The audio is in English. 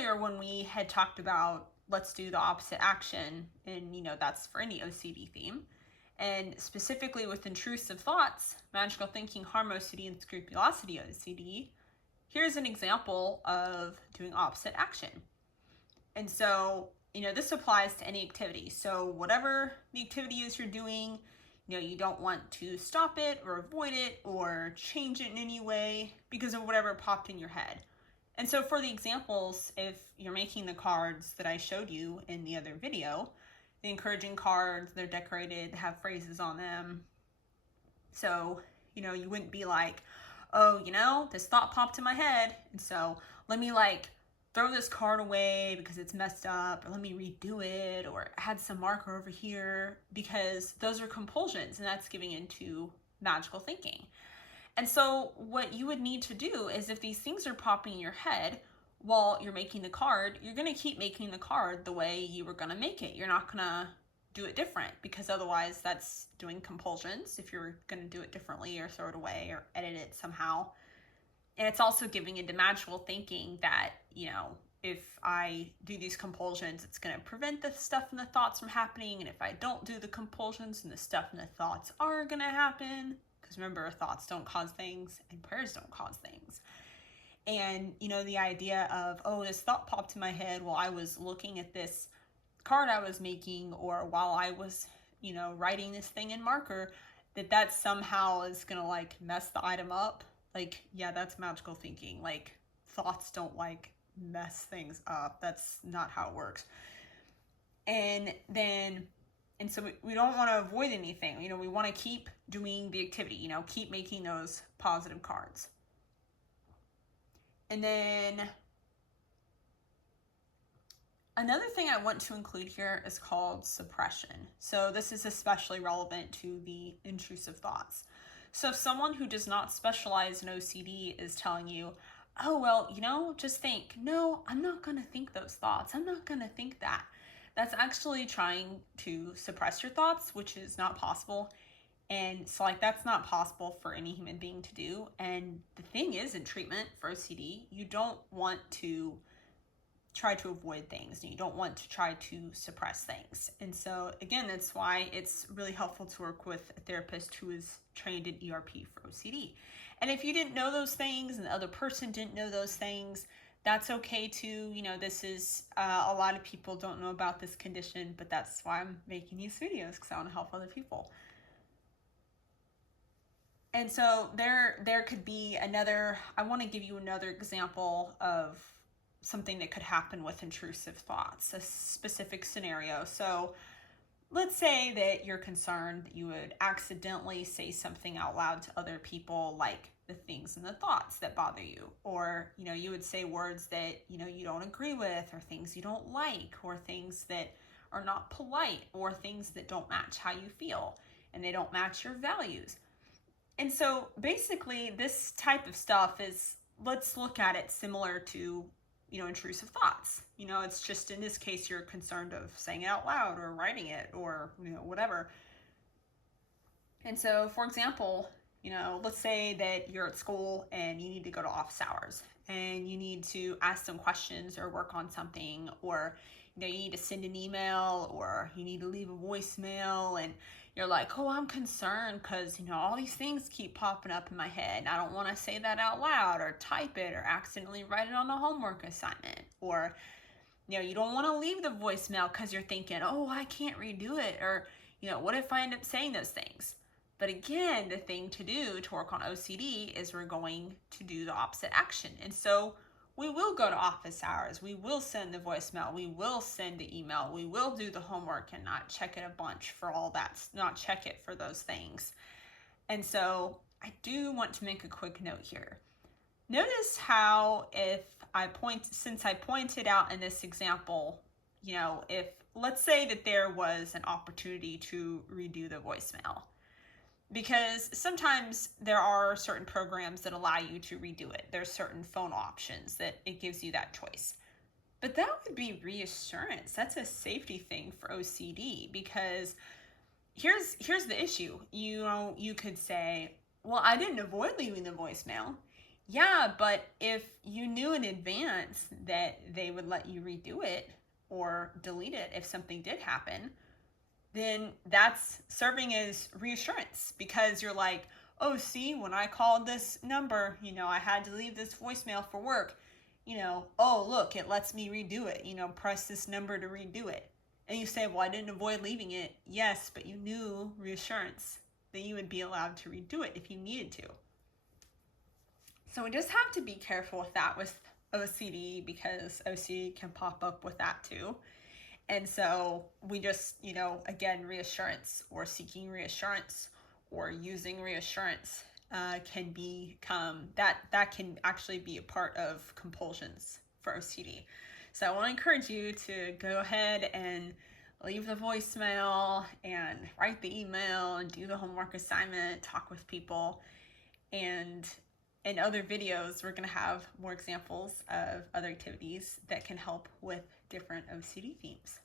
earlier when we had talked about let's do the opposite action, and that's for any OCD theme, and specifically with intrusive thoughts, magical thinking, harm OCD, and scrupulosity OCD, here's an example of doing opposite action. And so, this applies to any activity. So whatever the activity is you're doing, you don't want to stop it or avoid it or change it in any way because of whatever popped in your head. And so for the examples, if you're making the cards that I showed you in the other video, the encouraging cards, they're decorated, have phrases on them. So, you wouldn't be like, oh, this thought popped in my head, and so let me throw this card away because it's messed up, or let me redo it, or add some marker over here, because those are compulsions, and that's giving into magical thinking. And so what you would need to do is, if these things are popping in your head while you're making the card, you're going to keep making the card the way you were going to make it. You're not going to do it different, because otherwise that's doing compulsions if you're going to do it differently or throw it away or edit it somehow. And it's also giving into magical thinking that, if I do these compulsions, it's going to prevent the stuff and the thoughts from happening. And if I don't do the compulsions, and the stuff and the thoughts are going to happen. Because remember, thoughts don't cause things and prayers don't cause things. And, the idea of, oh, this thought popped in my head while I was looking at this card I was making, or while I was, writing this thing in marker, that somehow is going to mess the item up. Yeah, that's magical thinking. Thoughts don't mess things up. That's not how it works. And so we don't want to avoid anything. We want to keep doing the activity, keep making those positive cards. And then another thing I want to include here is called suppression. So this is especially relevant to the intrusive thoughts. So if someone who does not specialize in OCD is telling you, oh, well, just think, no, I'm not going to think those thoughts. I'm not going to think that. That's actually trying to suppress your thoughts, which is not possible. And so that's not possible for any human being to do. And the thing is, in treatment for OCD, you don't want to try to avoid things, and you don't want to try to suppress things. And so again, that's why it's really helpful to work with a therapist who is trained in ERP for OCD. And if you didn't know those things and the other person didn't know those things, that's okay too. This is a lot of people don't know about this condition, but that's why I'm making these videos, because I want to help other people. And so there could be I want to give you another example of something that could happen with intrusive thoughts, a specific scenario. So let's say that you're concerned that you would accidentally say something out loud to other people, like the things and the thoughts that bother you, or you would say words that you don't agree with, or things you don't like, or things that are not polite, or things that don't match how you feel and they don't match your values. And so basically this type of stuff is, let's look at it similar to intrusive thoughts. It's just, in this case, you're concerned of saying it out loud or writing it or, whatever. And so, for example, let's say that you're at school and you need to go to office hours and you need to ask some questions or work on something, or, you need to send an email, or you need to leave a voicemail, and you're like, oh, I'm concerned because, all these things keep popping up in my head, and I don't want to say that out loud or type it or accidentally write it on a homework assignment. Or, you don't want to leave the voicemail because you're thinking, oh, I can't redo it, or, what if I end up saying those things? But again, the thing to do to work on OCD is we're going to do the opposite action. And so we will go to office hours, we will send the voicemail, we will send the email, we will do the homework and not check it a bunch for all that, not check it for those things. And so I do want to make a quick note here. Notice how since I pointed out in this example, if let's say that there was an opportunity to redo the voicemail, because sometimes there are certain programs that allow you to redo it. There's certain phone options that it gives you that choice. But that would be reassurance. That's a safety thing for OCD, because here's the issue. You could say, well, I didn't avoid leaving the voicemail. Yeah, but if you knew in advance that they would let you redo it or delete it if something did happen, then that's serving as reassurance, because you're like, oh, see, when I called this number, I had to leave this voicemail for work. Oh, look, it lets me redo it. Press this number to redo it. And you say, well, I didn't avoid leaving it. Yes, but you knew, reassurance, that you would be allowed to redo it if you needed to. So we just have to be careful with that with OCD, because OCD can pop up with that too. And so we just, again, reassurance or seeking reassurance or using reassurance can become that can actually be a part of compulsions for OCD. So I want to encourage you to go ahead and leave the voicemail and write the email and do the homework assignment, talk with people. And in other videos, we're going to have more examples of other activities that can help with different OCD themes.